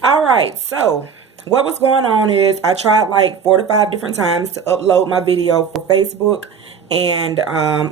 All right, so what was going on is I tried like 4 to 5 different times to upload my video for Facebook, and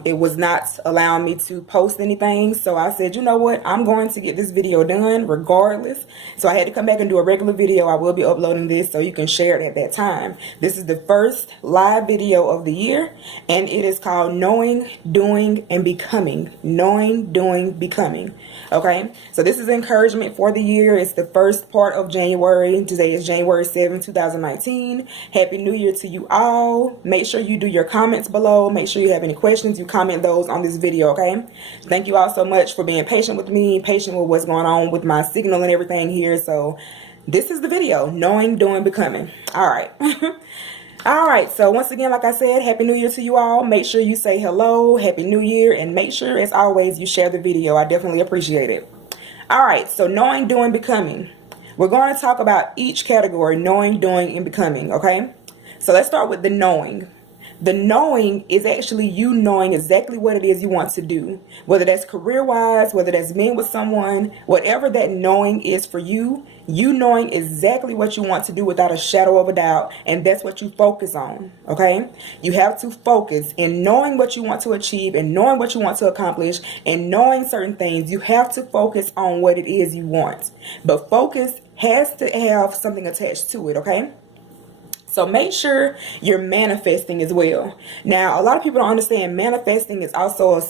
it was not allowing me to post anything. So I said, you know what, I'm going to get this video done regardless. So I had to come back and do a regular video. I will be uploading this so you can share it at that time. This is the first live video of the year, and it is called Knowing, Doing, and Becoming. Knowing, Doing, Becoming. Okay, so this is encouragement for the year. It's the first part of January. Today is January 7, 2019. Happy New Year to you all. Make sure you do your comments below. Make sure you have any questions, you comment those on this video, okay? Thank you all so much for being patient with me, patient with what's going on with my signal and everything here. So this is the video, Knowing, Doing, Becoming. All right. All right, so once again, like I said, Happy New Year to you all. Make sure you say hello, Happy New Year, and make sure, as always, you share the video. I definitely appreciate it. All right, so Knowing, Doing, Becoming. We're going to talk about each category, knowing, doing, and becoming, okay? So let's start with the knowing. The knowing is actually you knowing exactly what it is you want to do, whether that's career-wise, whether that's being with someone, whatever that knowing is for you, you knowing exactly what you want to do without a shadow of a doubt, and that's what you focus on, okay? You have to focus in knowing what you want to achieve and knowing what you want to accomplish and knowing certain things. You have to focus on what it is you want, but focus has to have something attached to it, okay? So make sure you're manifesting as well. Now, a lot of people don't understand manifesting is also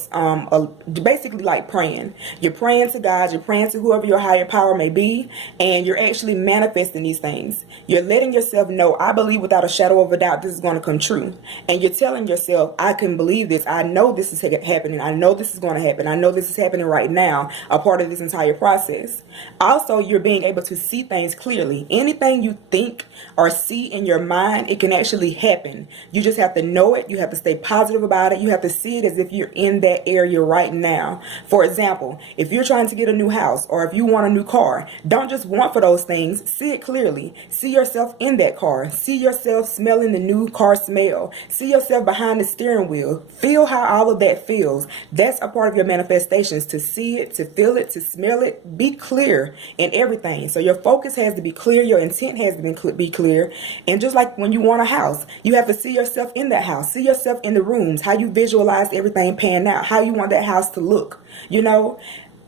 basically like praying. You're praying to God, you're praying to whoever your higher power may be, and you're actually manifesting these things. You're letting yourself know, I believe without a shadow of a doubt this is going to come true. And you're telling yourself, I can believe this. I know this is happening. I know this is going to happen. I know this is happening right now, a part of this entire process. Also, you're being able to see things clearly. Anything you think or see in your mind, it can actually happen. You just have to know it. You have to stay positive about it. You have to see it as if you're in that area right now. For example, if you're trying to get a new house or if you want a new car, don't just want for those things. See it clearly. See yourself in that car. See yourself smelling the new car smell. See yourself behind the steering wheel. Feel how all of that feels. That's a part of your manifestations, to see it, to feel it, to smell it. Be clear in everything. So your focus has to be clear. Your intent has to be clear. And just like when you want a house, you have to see yourself in that house. See yourself in the rooms, how you visualize everything panning out, how you want that house to look. You know,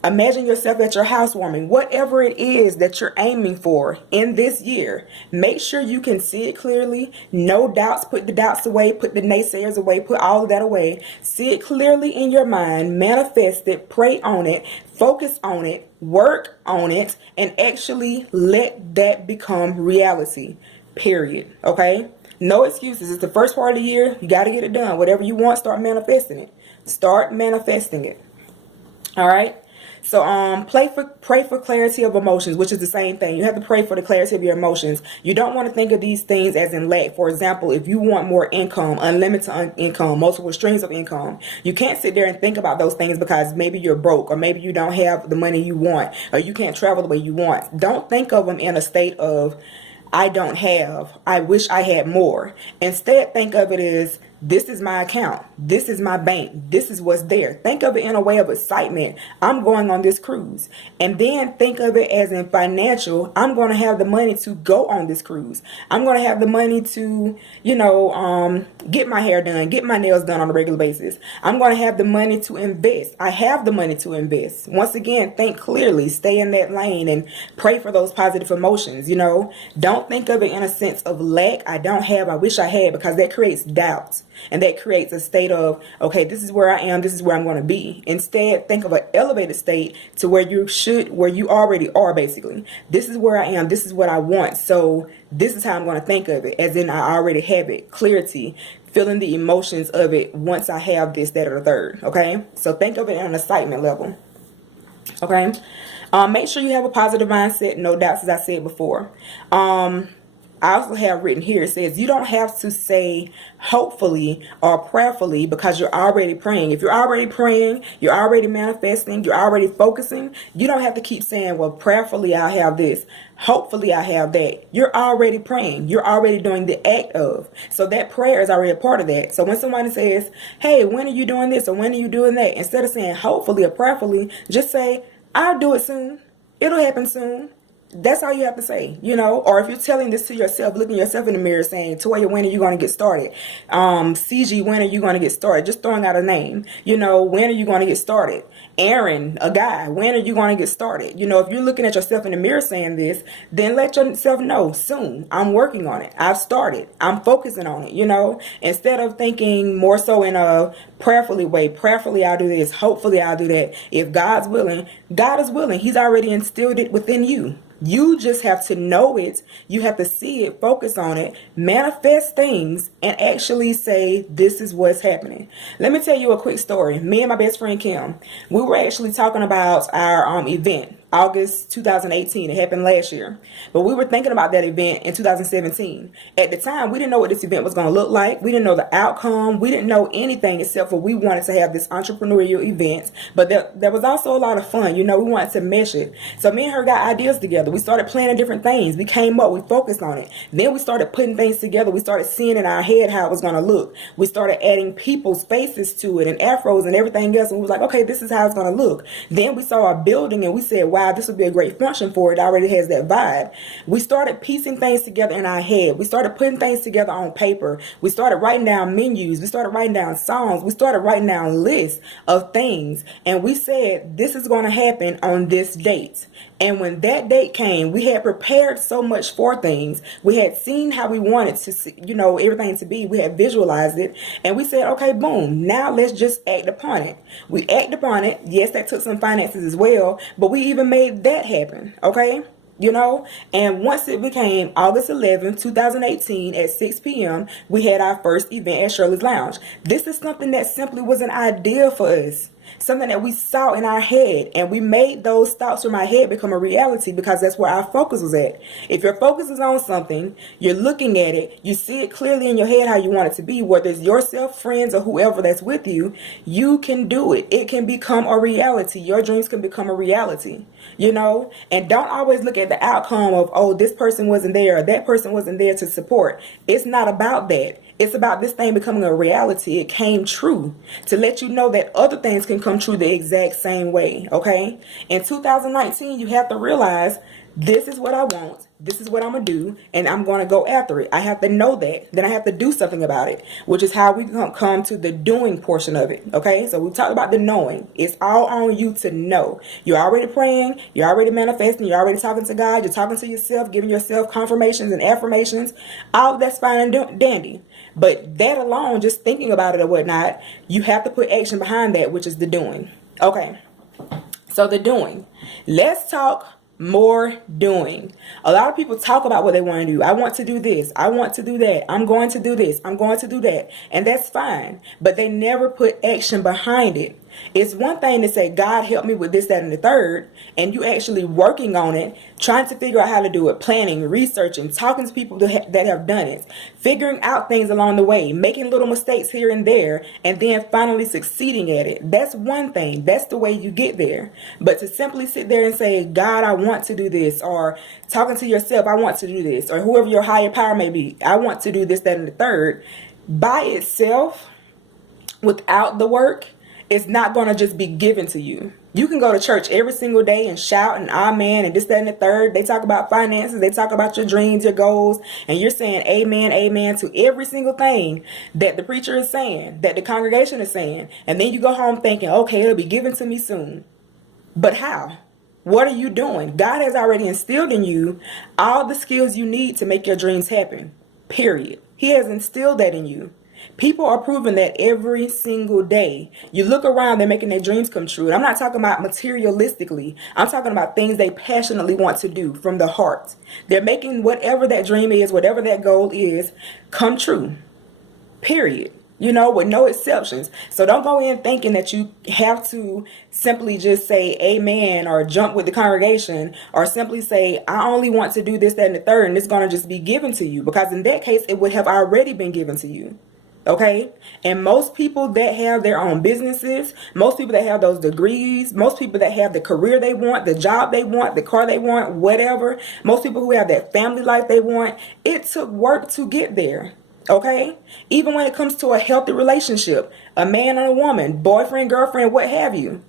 imagine yourself at your housewarming. Whatever it is that you're aiming for in this year, make sure you can see it clearly. No doubts. Put the doubts away. Put the naysayers away. Put all of that away. See it clearly in your mind. Manifest it. Pray on it. Focus on it. Work on it. And actually let that become reality. Period. Okay? No excuses. It's the first part of the year. You got to get it done. Whatever you want, start manifesting it. Start manifesting it. All right? So pray for clarity of emotions, which is the same thing. You have to pray for the clarity of your emotions. You don't want to think of these things as in lack. For example, if you want more income, unlimited income, multiple streams of income, you can't sit there and think about those things because maybe you're broke or maybe you don't have the money you want or you can't travel the way you want. Don't think of them in a state of, I don't have, I wish I had more. Instead, think of it as, this is my account. This is my bank. This is what's there. Think of it in a way of excitement. I'm going on this cruise. And then think of it as in financial. I'm going to have the money to go on this cruise. I'm going to have the money to, get my hair done, get my nails done on a regular basis. I'm going to have the money to invest. I have the money to invest. Once again, think clearly. Stay in that lane and pray for those positive emotions. Don't think of it in a sense of lack. I don't have, I wish I had, because that creates doubt. And that creates a state of, okay, this is where I am, this is where I'm going to be. Instead, think of an elevated state to where you already are, basically. This is where I am, this is what I want. So this is how I'm going to think of it, as in I already have it. Clarity, feeling the emotions of it once I have this, that, or the third. Okay? So think of it on an excitement level. Okay? Make sure you have a positive mindset, no doubts, as I said before. I also have written here, it says you don't have to say hopefully or prayerfully because you're already praying. If you're already praying, you're already manifesting, you're already focusing, you don't have to keep saying, well, prayerfully I'll have this, hopefully I have that. You're already praying. You're already doing the act of. So that prayer is already a part of that. So when someone says, hey, when are you doing this or when are you doing that? Instead of saying hopefully or prayerfully, just say, I'll do it soon. It'll happen soon. That's all you have to say, or if you're telling this to yourself, looking yourself in the mirror saying, Toya, when are you going to get started? CG, when are you going to get started? Just throwing out a name, when are you going to get started? Aaron, a guy, when are you going to get started? If you're looking at yourself in the mirror saying this, then let yourself know soon. I'm working on it. I've started. I'm focusing on it, instead of thinking more so in a prayerfully way. Prayerfully, I'll do this. Hopefully, I'll do that. If God's willing, God is willing. He's already instilled it within you. You just have to know it. You have to see it, focus on it, manifest things, and actually say, this is what's happening. Let me tell you a quick story. Me and my best friend, Kim, we were actually talking about our event. August 2018. It happened last year. But we were thinking about that event in 2017. At the time, we didn't know what this event was going to look like. We didn't know the outcome. We didn't know anything except for we wanted to have this entrepreneurial event. But there was also a lot of fun. We wanted to mesh it. So me and her got ideas together. We started planning different things. We came up. We focused on it. Then we started putting things together. We started seeing in our head how it was going to look. We started adding people's faces to it and afros and everything else. And we was like, okay, this is how it's going to look. Then we saw a building and we said, wow, this would be a great function for it. It already has that vibe. We started piecing things together in our head. We started putting things together on paper. We started writing down menus. We started writing down songs. We started writing down lists of things. And we said, this is going to happen on this date. And when that date came, we had prepared so much for things. We had seen how we wanted to see, everything to be. We had visualized it. And we said, okay, boom, now let's just act upon it. We act upon it. Yes, that took some finances as well, but we even made that happen. Okay. And once it became August 11th, 2018 at 6 p.m., we had our first event at Shirley's Lounge. This is something that simply was an idea for us. Something that we saw in our head, and we made those thoughts from our head become a reality because that's where our focus was at. If your focus is on something, you're looking at it, you see it clearly in your head how you want it to be, whether it's yourself, friends, or whoever that's with you, you can do it. It can become a reality. Your dreams can become a reality, and don't always look at the outcome of, oh, this person wasn't there or that person wasn't there to support. It's not about that. It's about this thing becoming a reality. It came true to let you know that other things can come true the exact same way. Okay. In 2019, you have to realize this is what I want. This is what I'm going to do. And I'm going to go after it. I have to know that. Then I have to do something about it, which is how we come to the doing portion of it. Okay. So we talked about the knowing. It's all on you to know. You're already praying. You're already manifesting. You're already talking to God. You're talking to yourself, giving yourself confirmations and affirmations. All of that's fine and dandy. But that alone, just thinking about it or whatnot, you have to put action behind that, which is the doing. Okay. So the doing. Let's talk more doing. A lot of people talk about what they want to do. I want to do this. I want to do that. I'm going to do this. I'm going to do that. And that's fine. But they never put action behind it. It's one thing to say, God, help me with this, that, and the third, and you actually working on it, trying to figure out how to do it, planning, researching, talking to people that have done it, figuring out things along the way, making little mistakes here and there, and then finally succeeding at it. That's one thing. That's the way you get there. But to simply sit there and say, God, I want to do this, or talking to yourself, I want to do this, or whoever your higher power may be, I want to do this, that, and the third, by itself, without the work, it's not going to just be given to you. You can go to church every single day and shout and amen and this, that, and the third. They talk about finances. They talk about your dreams, your goals. And you're saying amen, amen to every single thing that the preacher is saying, that the congregation is saying. And then you go home thinking, okay, it'll be given to me soon. But how? What are you doing? God has already instilled in you all the skills you need to make your dreams happen. Period. He has instilled that in you. People are proving that every single day. You look around, they're making their dreams come true. And I'm not talking about materialistically. I'm talking about things they passionately want to do from the heart. They're making whatever that dream is, whatever that goal is, come true. Period. With no exceptions. So don't go in thinking that you have to simply just say amen or jump with the congregation or simply say, I only want to do this, that, and the third, and it's going to just be given to you. Because in that case, it would have already been given to you. Okay. And most people that have their own businesses, most people that have those degrees, most people that have the career they want, the job they want, the car they want, whatever, most people who have that family life they want, it took work to get there. Okay. Even when it comes to a healthy relationship, a man and a woman, boyfriend, girlfriend, what have you.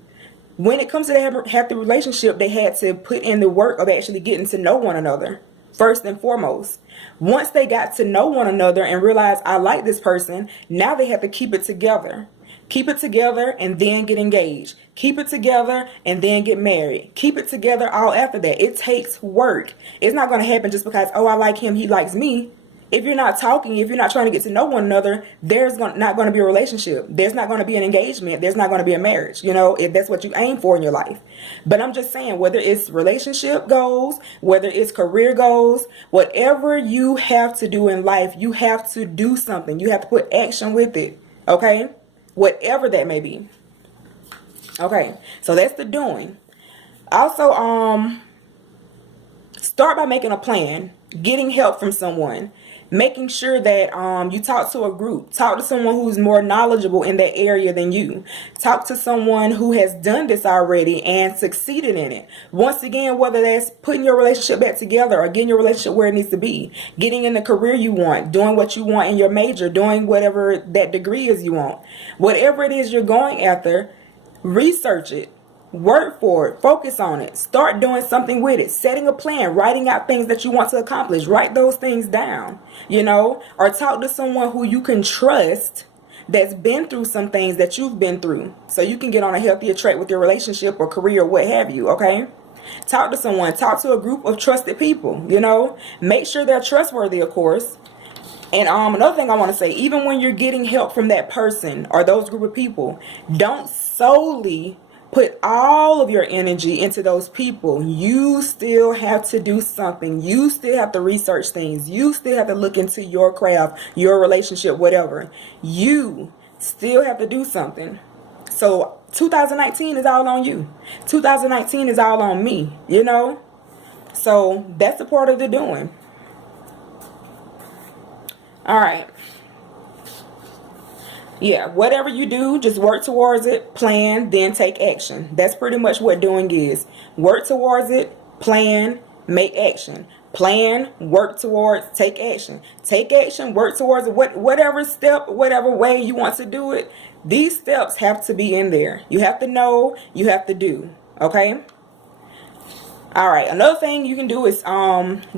when it comes to the healthy relationship, they had to put in the work of actually getting to know one another first and foremost. Once they got to know one another and realized I like this person, now they have to keep it together. Keep it together and then get engaged. Keep it together and then get married. Keep it together all after that. It takes work. It's not going to happen just because, oh, I like him, he likes me. If you're not talking, if you're not trying to get to know one another, there's not going to be a relationship. There's not going to be an engagement. There's not going to be a marriage, you know, if that's what you aim for in your life. But I'm just saying, whether it's relationship goals, whether it's career goals, whatever you have to do in life, you have to do something. You have to put action with it, okay? Whatever that may be. Okay, so that's the doing. Also, start by making a plan, getting help from someone, making sure that you talk to a group, talk to someone who's more knowledgeable in that area than you, talk to someone who has done this already and succeeded in it. Once again, whether that's putting your relationship back together or getting your relationship where it needs to be, getting in the career you want, doing what you want in your major, doing whatever that degree is you want, whatever it is you're going after, research it. Work for it. Focus on it. Start doing something with it. Setting a plan. Writing out things that you want to accomplish. Write those things down, you know, or talk to someone who you can trust that's been through some things that you've been through, so you can get on a healthier track with your relationship or career or what have you, okay? Talk to someone. Talk to a group of trusted people, you know. Make sure they're trustworthy, of course. And another thing I want to say, even when you're getting help from that person or those group of people, don't solely put all of your energy into those people. You still have to do something. You still have to research things. You still have to look into your craft, your relationship, whatever. You still have to do something. So 2019 is all on you. 2019 is all on me, you know? So that's a part of the doing. All right. Yeah, whatever you do, just work towards it, plan, then take action. That's pretty much what doing is. Work towards it, plan, make action. Plan, work towards, take action. Take action, work towards it. Whatever step, whatever way you want to do it, these steps have to be in there. You have to know, you have to do. Okay? All right, another thing you can do is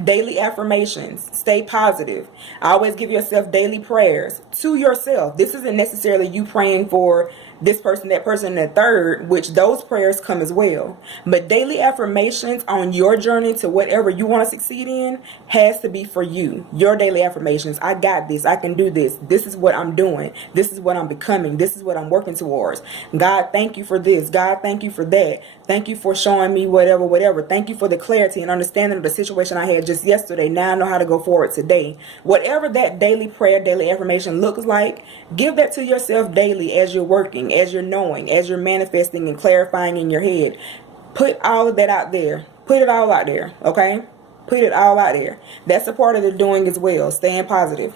daily affirmations. Stay positive. Always give yourself daily prayers to yourself. This isn't necessarily you praying for this person, that person, and the third, which those prayers come as well. But daily affirmations on your journey to whatever you want to succeed in has to be for you. Your daily affirmations. I got this. I can do this. This is what I'm doing. This is what I'm becoming. This is what I'm working towards. God, thank you for this. God, thank you for that. Thank you for showing me whatever, whatever. Thank you for the clarity and understanding of the situation I had just yesterday. Now I know how to go forward today. Whatever that daily prayer, daily affirmation looks like, give that to yourself daily as you're working, as you're knowing, as you're manifesting and clarifying in your head. Put all of that out there. Put it all out there, okay? Put it all out there. That's a part of the doing as well, staying positive.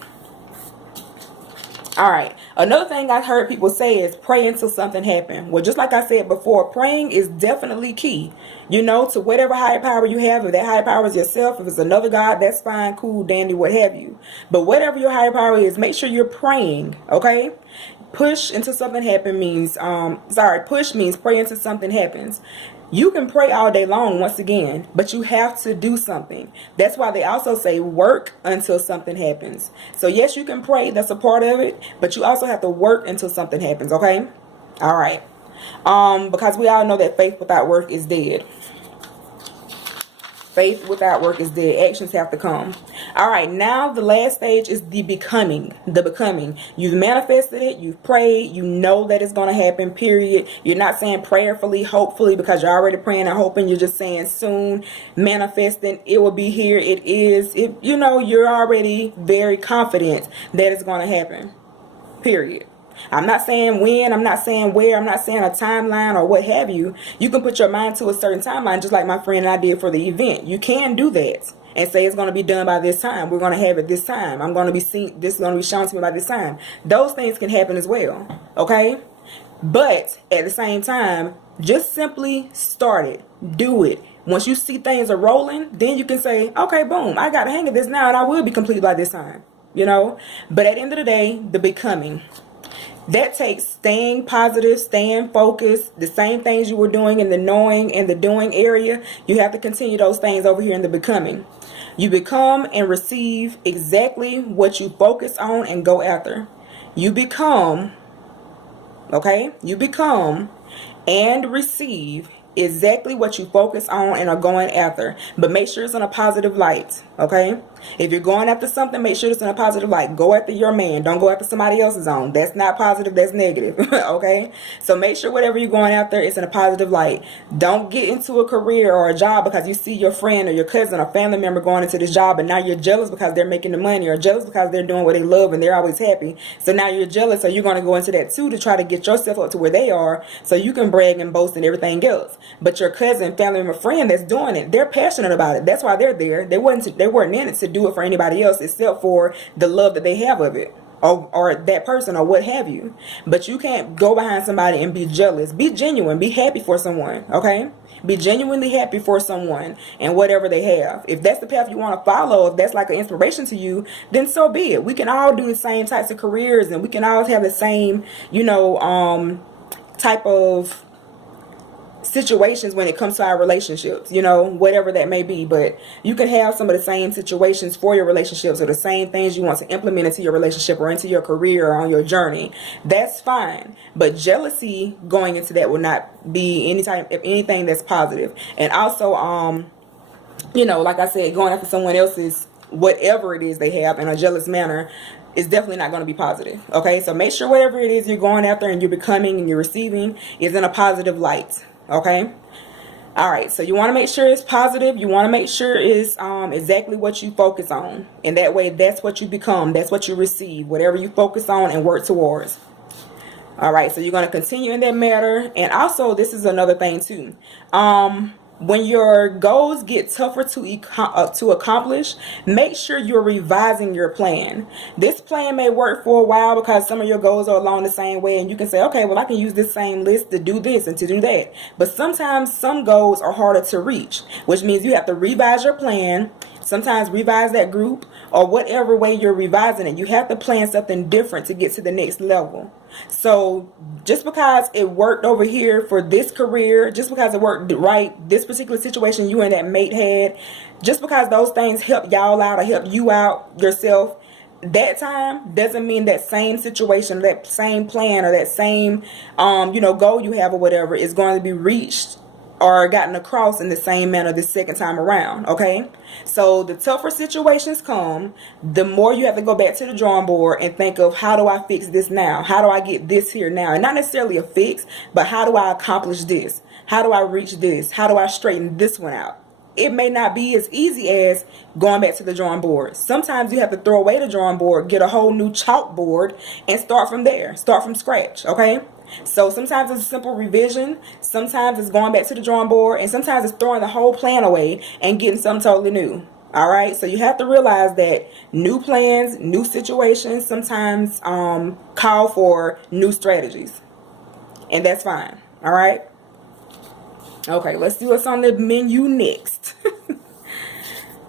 All right. Another thing I've heard people say is pray until something happens. Well, just like I said before, praying is definitely key, you know, to whatever higher power you have. If that higher power is yourself, if it's another God, that's fine, cool, dandy, what have you. But whatever your higher power is, make sure you're praying, okay? Push until something happens means, push means pray until something happens. You can pray all day long, once again, but you have to do something. That's why they also say work until something happens. So yes, you can pray. That's a part of it. But you also have to work until something happens, okay? All right. Because we all know that faith without work is dead. Faith without work is dead. Actions have to come. All right, now the last stage is the becoming. The becoming. You've manifested it. You've prayed. You know that it's going to happen, period. You're not saying prayerfully, hopefully, because you're already praying and hoping. You're just saying soon, manifesting. It will be here. It is. You know, you're already very confident that it's going to happen, period. I'm not saying when, I'm not saying where, I'm not saying a timeline or what have you. You can put your mind to a certain timeline, just like my friend and I did for the event. You can do that and say it's going to be done by this time. We're going to have it this time. I'm going to be seen. This is going to be shown to me by this time. Those things can happen as well. Okay. But at the same time, just simply start it. Do it. Once you see things are rolling, then you can say, okay, boom, I got the hang of this now and I will be complete by this time. You know, but at the end of the day, the becoming. That takes staying positive, staying focused, the same things you were doing in the knowing and the doing area. You have to continue those things over here in the becoming. You become and receive exactly what you focus on and go after. You become, okay? You become and receive exactly what you focus on and are going after. But make sure it's in a positive light, okay? If you're going after something, make sure it's in a positive light. Go after your man. Don't go after somebody else's own. That's not positive. That's negative, okay? So make sure whatever you're going after is in a positive light. Don't get into a career or a job because you see your friend or your cousin or family member going into this job and now you're jealous because they're making the money, or jealous because they're doing what they love and they're always happy. So now you're jealous, so you're going to go into that too to try to get yourself up to where they are so you can brag and boast and everything else. But your cousin, family member, friend that's doing it, they're passionate about it. That's why they're there. They weren't in it to do it for anybody else except for the love that they have of it, or that person, or what have you. But you can't go behind somebody and be jealous. Be genuine. Be happy for someone, okay? Be genuinely happy for someone and whatever they have. If that's the path you want to follow, if that's like an inspiration to you, then so be it. We can all do the same types of careers and we can all have the same, type of situations when it comes to our relationships, whatever that may be. But you can have some of the same situations for your relationships, or the same things you want to implement into your relationship or into your career or on your journey. That's fine. But jealousy going into that will not be anything that's positive. And also, like I said, going after someone else's whatever it is they have in a jealous manner is definitely not going to be positive. Okay, so make sure whatever it is you're going after and you're becoming and you're receiving is in a positive light. Okay. All right. So you want to make sure it's positive. You want to make sure it's exactly what you focus on. And that way, that's what you become. That's what you receive. Whatever you focus on and work towards. All right. So you're going to continue in that matter. And also, this is another thing too. When your goals get tougher to accomplish, make sure you're revising your plan. This plan may work for a while because some of your goals are along the same way, and you can say, okay, well, I can use this same list to do this and to do that. But sometimes some goals are harder to reach, which means you have to revise your plan. Sometimes revise that group, or whatever way you're revising it. You have to plan something different to get to the next level. So just because it worked over here for this career, just because it worked right, this particular situation you and that mate had, just because those things help y'all out or help you out yourself that time, doesn't mean that same situation, that same plan, or that same goal you have or whatever is going to be reached or gotten across in the same manner the second time around. Okay, so the tougher situations come, the more you have to go back to the drawing board and think of, how do I fix this now? How do I get this here now? And not necessarily a fix, but how do I accomplish this? How do I reach this? How do I straighten this one out? It may not be as easy as going back to the drawing board. Sometimes you have to throw away the drawing board, get a whole new chalkboard, and start from there. Start from scratch, okay? So sometimes it's a simple revision, sometimes it's going back to the drawing board, and sometimes it's throwing the whole plan away and getting something totally new. All right, so you have to realize that new plans, new situations sometimes call for new strategies, and that's fine. All right. Okay, let's see what's on the menu next.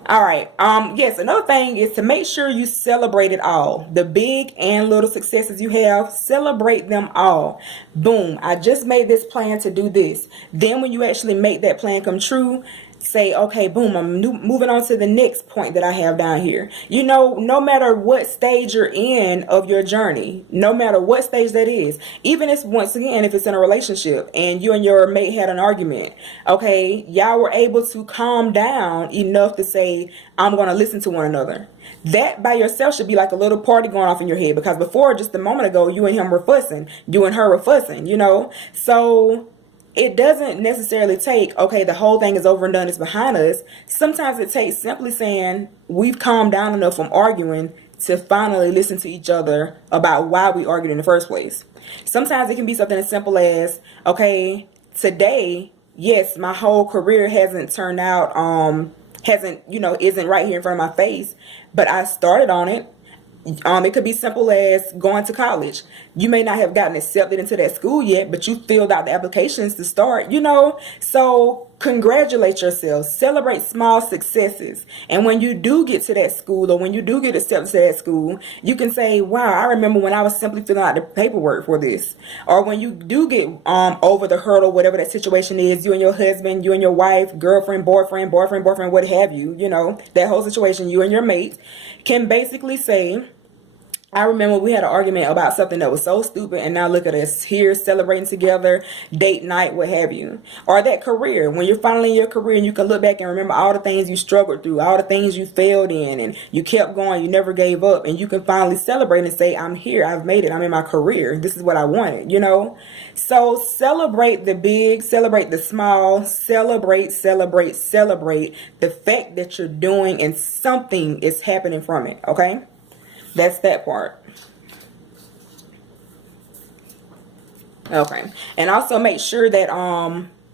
All right. Yes, another thing is to make sure you celebrate it all. The big and little successes you have, celebrate them all. Boom, I just made this plan to do this. Then when you actually make that plan come true, say, okay, boom, I'm moving on to the next point that I have down here. No matter what stage you're in of your journey, no matter what stage that is, even if, once again, if it's in a relationship and you and your mate had an argument, okay, y'all were able to calm down enough to say, I'm going to listen to one another. That by yourself should be like a little party going off in your head, because before, just a moment ago, you and him were fussing, you and her were fussing, so it doesn't necessarily take, okay, the whole thing is over and done, it's behind us. Sometimes it takes simply saying, we've calmed down enough from arguing to finally listen to each other about why we argued in the first place. Sometimes it can be something as simple as, okay, today, yes, my whole career hasn't turned out, isn't right here in front of my face, but I started on it. It could be simple as going to college. You may not have gotten accepted into that school yet, but you filled out the applications to start, So congratulate yourself, celebrate small successes. And when you do get to that school, or when you do get accepted to that school, you can say, wow, I remember when I was simply filling out the paperwork for this. Or when you do get over the hurdle, whatever that situation is, you and your husband, you and your wife, girlfriend, boyfriend, what have you, you know, that whole situation, you and your mate can basically say, I remember we had an argument about something that was so stupid, and now look at us here celebrating together, date night, what have you. Or that career, when you're finally in your career and you can look back and remember all the things you struggled through, all the things you failed in, and you kept going, you never gave up, and you can finally celebrate and say, I'm here, I've made it, I'm in my career, this is what I wanted, you know. So celebrate the big, celebrate the small, celebrate the fact that you're doing and something is happening from it, okay? That's that part. Okay. And also make sure that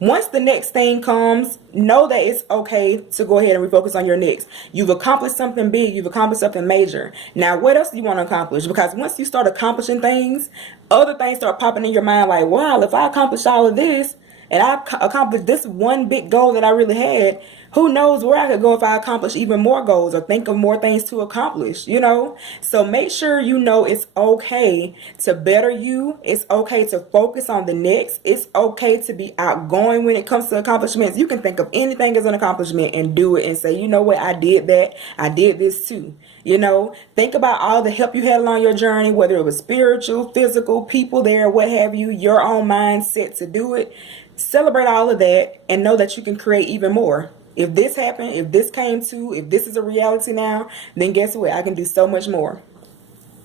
once the next thing comes, know that it's okay to go ahead and refocus on your next. You've accomplished something big. You've accomplished something major. Now, what else do you want to accomplish? Because once you start accomplishing things, other things start popping in your mind like, wow, if I accomplish all of this and I accomplished this one big goal that I really had, who knows where I could go if I accomplish even more goals or think of more things to accomplish, you know? So make sure you know it's okay to better you. It's okay to focus on the next. It's okay to be outgoing when it comes to accomplishments. You can think of anything as an accomplishment and do it and say, you know what, I did that. I did this too. You know, think about all the help you had along your journey, whether it was spiritual, physical, people there, what have you, your own mindset to do it. Celebrate all of that and know that you can create even more. If this happened, if this came to, if this is a reality now, then guess what? I can do so much more.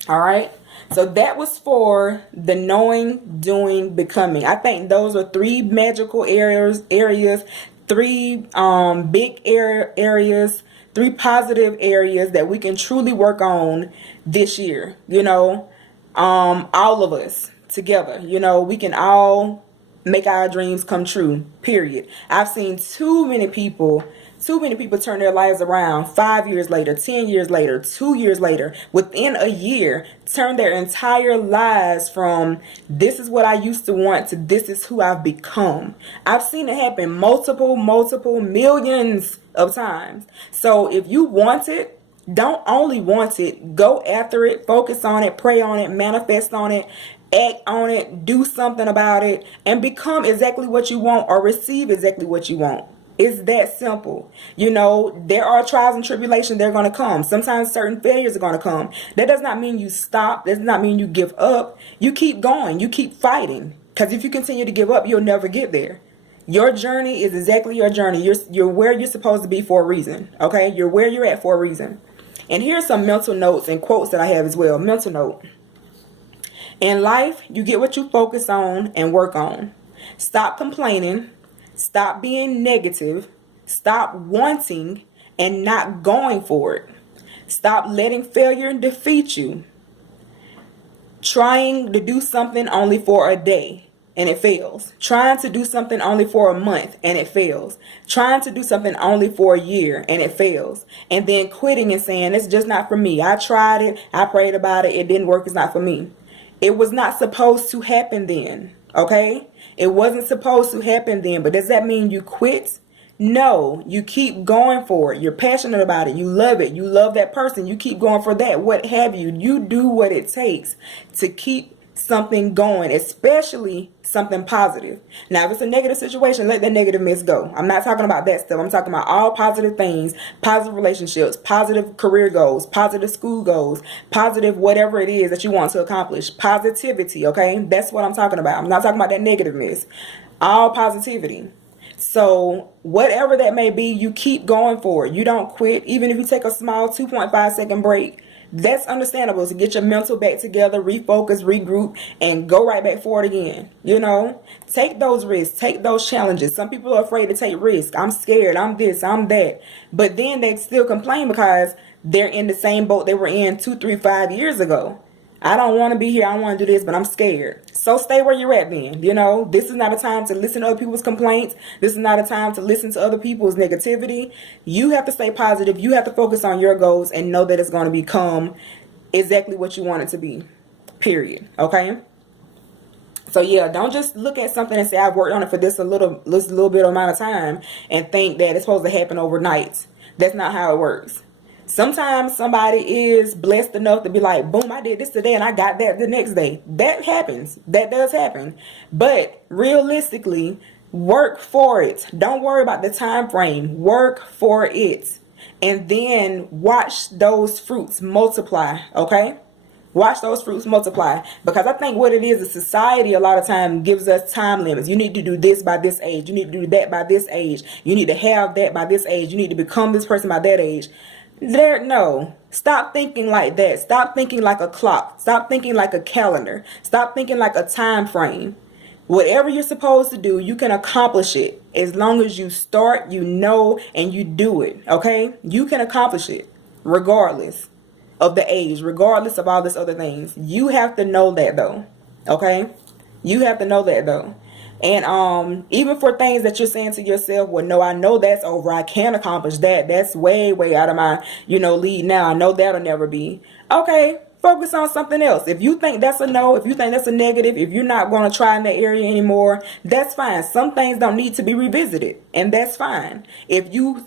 All right. So that was for the knowing, doing, becoming. I think those are three magical areas, three big areas, three positive areas that we can truly work on this year. You know, all of us together, you know, we can all make our dreams come true, period. I've seen too many people turn their lives around 5 years later, 10 years later, 2 years later, within a year, turn their entire lives from this is what I used to want to this is who I've become. I've seen it happen multiple millions of times. So if you want it, don't only want it, go after it, focus on it, pray on it, manifest on it, act on it, do something about it, and become exactly what you want or receive exactly what you want. It's that simple. You know, there are trials and tribulations. They're going to come. Sometimes certain failures are going to come. That does not mean you stop. That does not mean you give up. You keep going. You keep fighting. Because if you continue to give up, you'll never get there. Your journey is exactly your journey. You're where you're supposed to be for a reason. Okay? You're where you're at for a reason. And here's some mental notes and quotes that I have as well. Mental note. In life, you get what you focus on and work on. Stop complaining. Stop being negative. Stop wanting and not going for it. Stop letting failure defeat you. Trying to do something only for a day and it fails. Trying to do something only for a month and it fails. Trying to do something only for a year and it fails. And then quitting and saying, it's just not for me. I tried it. I prayed about it. It didn't work. It's not for me. It was not supposed to happen then, okay? It wasn't supposed to happen then, but does that mean you quit? No, you keep going for it. You're passionate about it. You love it. You love that person. You keep going for that. What have you? You do what it takes to keep something going, especially something positive. Now, if it's a negative situation, let that negativeness go. I'm not talking about that stuff. I'm talking about all positive things, positive relationships, positive career goals, positive school goals, positive whatever it is that you want to accomplish. Positivity, okay? That's what I'm talking about. I'm not talking about that negativeness. All positivity. So whatever that may be, you keep going for it. You don't quit. Even if you take a small 2.5 second break, that's understandable to get your mental back together, refocus, regroup, and go right back forward again. You know, take those risks, take those challenges. Some people are afraid to take risks. I'm scared. I'm this, I'm that. But then they still complain because they're in the same boat they were in 2, 3, 5 years ago. I don't want to be here. I want to do this, but I'm scared. So stay where you're at then. You know, this is not a time to listen to other people's complaints. This is not a time to listen to other people's negativity. You have to stay positive. You have to focus on your goals and know that it's going to become exactly what you want it to be. Period. Okay? So So yeah, don't just look at something and say I've worked on it for this little bit amount of time and think that it's supposed to happen overnight. That's not how it works. Sometimes somebody is blessed enough to be like, boom, I did this today and I got that the next day. That happens. That does happen. But realistically, work for it. Don't worry about the time frame. Work for it. And then watch those fruits multiply, okay? Watch those fruits multiply. Because I think what it is society a lot of time gives us time limits. You need to do this by this age. You need to do that by this age. You need to have that by this age. You need to become this person by that age. No. Stop thinking like that. Stop thinking like a clock. Stop thinking like a calendar. Stop thinking like a time frame. Whatever you're supposed to do, you can accomplish it as long as you start, you know, and you do it. Okay? You can accomplish it regardless of the age, regardless of all this other things. You have to know that though. Okay? You have to know that though. And even for things that you're saying to yourself, well, no, I know that's over. I can't accomplish that. That's way, way out of my, league now. I know that'll never be. Okay, focus on something else. If you think that's a no, if you think that's a negative, if you're not going to try in that area anymore, that's fine. Some things don't need to be revisited, and that's fine. If you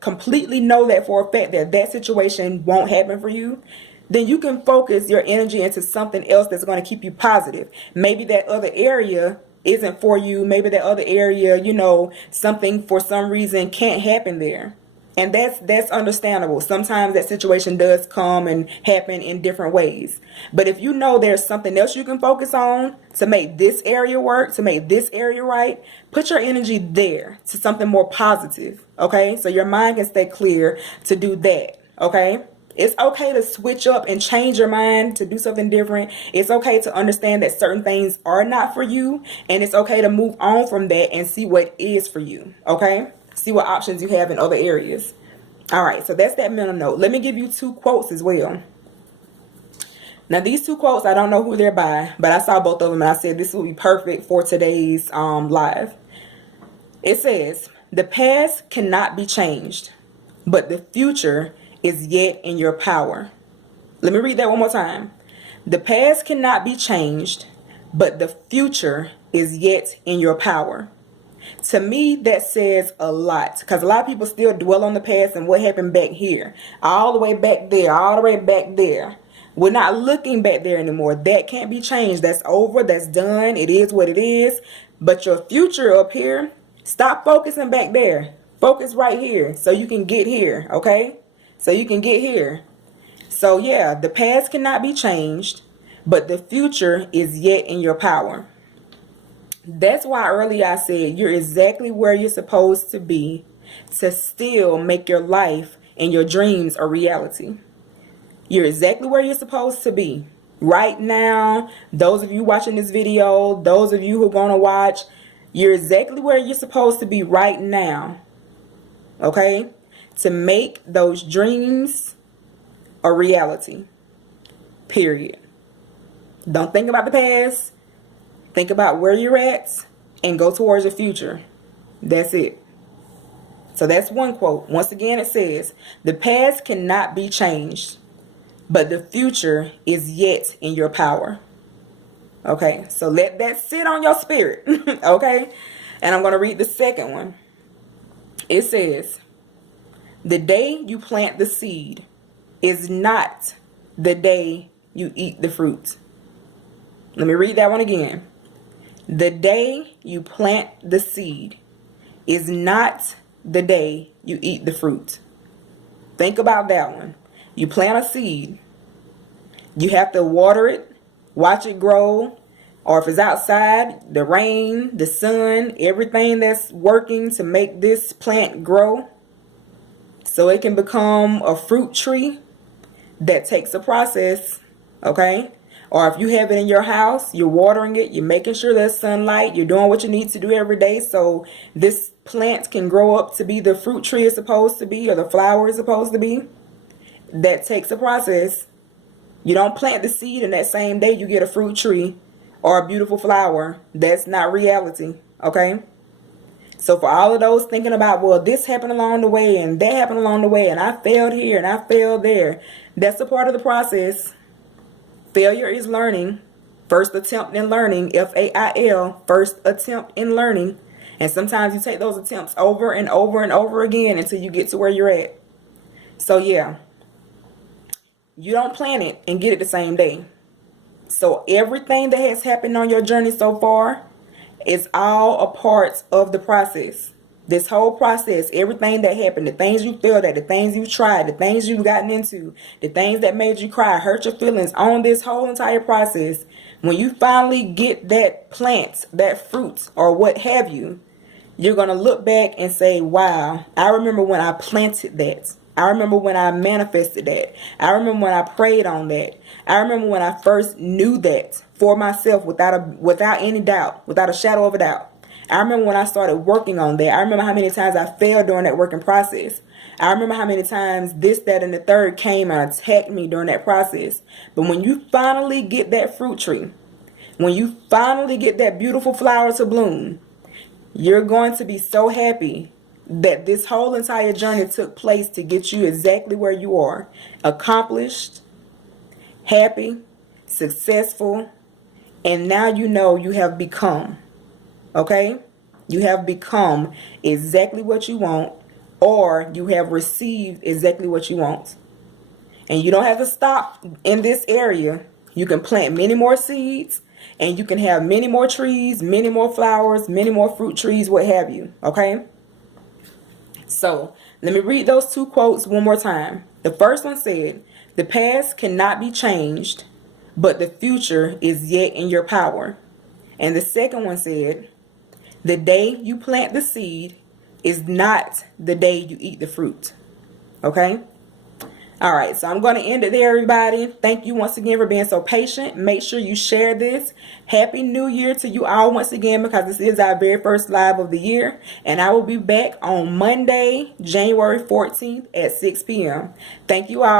completely know that for a fact that situation won't happen for you, then you can focus your energy into something else that's going to keep you positive. Maybe that other area isn't for you. Maybe that other area, something for some reason can't happen there. And that's understandable. Sometimes that situation does come and happen in different ways. But if you know there's something else you can focus on to make this area work, to make this area right, put your energy there to something more positive. Okay? So your mind can stay clear to do that. Okay? It's okay to switch up and change your mind to do something different. It's okay to understand that certain things are not for you. And it's okay to move on from that and see what is for you. Okay? See what options you have in other areas. All right. So that's that mental note. Let me give you 2 quotes as well. Now, these 2 quotes, I don't know who they're by, but I saw both of them and I said this will be perfect for today's live. It says, the past cannot be changed, but the future is yet in your power. Let me read that one more time. The past cannot be changed, but the future is yet in your power. To me, that says a lot, because a lot of people still dwell on the past and what happened back here, all the way back there, all the way back there. We're not looking back there anymore. That can't be changed. That's over. That's done. It is what it is. But your future up here, stop focusing back there. Focus right here so you can get here, okay? So you can get here. So yeah, the past cannot be changed, but the future is yet in your power. That's why earlier I said you're exactly where you're supposed to be to still make your life and your dreams a reality. You're exactly where you're supposed to be. Right now, those of you watching this video, those of you who are going to watch, you're exactly where you're supposed to be right now. Okay? To make those dreams a reality. Period. Don't think about the past. Think about where you're at and go towards your future. That's it. So that's one quote. Once again, it says, the past cannot be changed, but the future is yet in your power. Okay, so let that sit on your spirit. Okay, and I'm going to read the second one. It says, the day you plant the seed is not the day you eat the fruit. Let me read that one again. The day you plant the seed is not the day you eat the fruit. Think about that one. You plant a seed. You have to water it, watch it grow, or if it's outside, the rain, the sun, everything that's working to make this plant grow so it can become a fruit tree. That takes a process, okay? Or if you have it in your house, you're watering it, you're making sure there's sunlight, you're doing what you need to do every day so this plant can grow up to be the fruit tree it's supposed to be or the flower it's supposed to be. That takes a process. You don't plant the seed and that same day you get a fruit tree or a beautiful flower. That's not reality, okay? So for all of those thinking about, well, this happened along the way and that happened along the way and I failed here and I failed there, that's a part of the process. Failure is learning. First attempt in learning, FAIL, first attempt in learning. And sometimes you take those attempts over and over and over again until you get to where you're at. So yeah, you don't plan it and get it the same day. So everything that has happened on your journey so far is all a part of the process. This whole process, everything that happened, the things you failed at, the things you tried, the things you've gotten into, the things that made you cry, hurt your feelings on this whole entire process, when you finally get that plant, that fruit, or what have you, you're going to look back and say, wow, I remember when I planted that. I remember when I manifested that. I remember when I prayed on that. I remember when I first knew that for myself without any doubt, without a shadow of a doubt. I remember when I started working on that. I remember how many times I failed during that working process. I remember how many times this, that, and the third came and attacked me during that process. But when you finally get that fruit tree, when you finally get that beautiful flower to bloom, you're going to be so happy that this whole entire journey took place to get you exactly where you are. Accomplished, happy, successful, and now you know you have become. Okay? You have become exactly what you want, or you have received exactly what you want. And you don't have to stop in this area. You can plant many more seeds, and you can have many more trees, many more flowers, many more fruit trees, what have you. Okay? So, let me read those two quotes one more time. The first one said, "The past cannot be changed, but the future is yet in your power." And the second one said, "The day you plant the seed is not the day you eat the fruit." Okay? All right, so I'm going to end it there, everybody. Thank you once again for being so patient. Make sure you share this. Happy New Year to you all once again, because this is our very first live of the year. And I will be back on Monday, January 14th at 6 p.m. Thank you all.